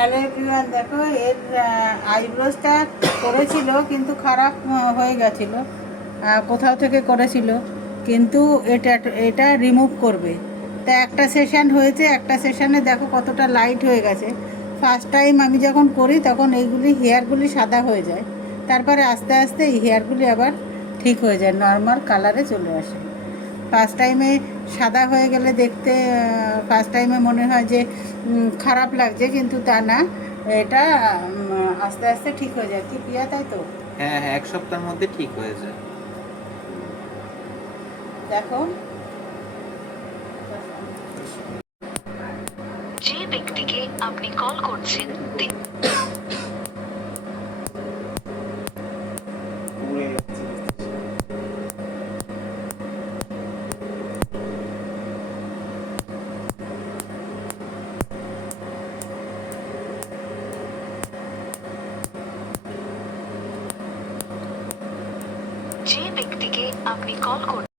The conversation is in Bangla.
হ্যালো এভরিওয়ান, দেখো এর আইব্রোসটা করেছিল কিন্তু খারাপ হয়ে গেছিলো। কোথাও থেকে করেছিল, কিন্তু এটা এটা রিমুভ করবে। তা একটা সেশন হয়েছে, একটা সেশনে দেখো কতটা লাইট হয়ে গেছে। ফার্স্ট টাইম আমি যখন করি তখন এইগুলি হেয়ারগুলি সাদা হয়ে যায়, তারপরে আস্তে আস্তে এই হেয়ারগুলি আবার ঠিক হয়ে যায়, নর্মাল কালারে চলে আসে। ফার্স্ট টাইমে সাদা হয়ে গেলে দেখতে ফার্স্ট টাইমে মনে হয় যে খারাপ লাগছে, কিন্তু তা না। এটা আস্তে আস্তে ঠিক হয়ে যায়। কি প্রিয়া, তাই তো? হ্যাঁ হ্যাঁ, এক সপ্তাহের মধ্যে ঠিক হয়ে যায়। দেখো, যে ব্যক্তিকে আপনি কল করছেন যে ব্যক্তিকে আপনি কল করছেন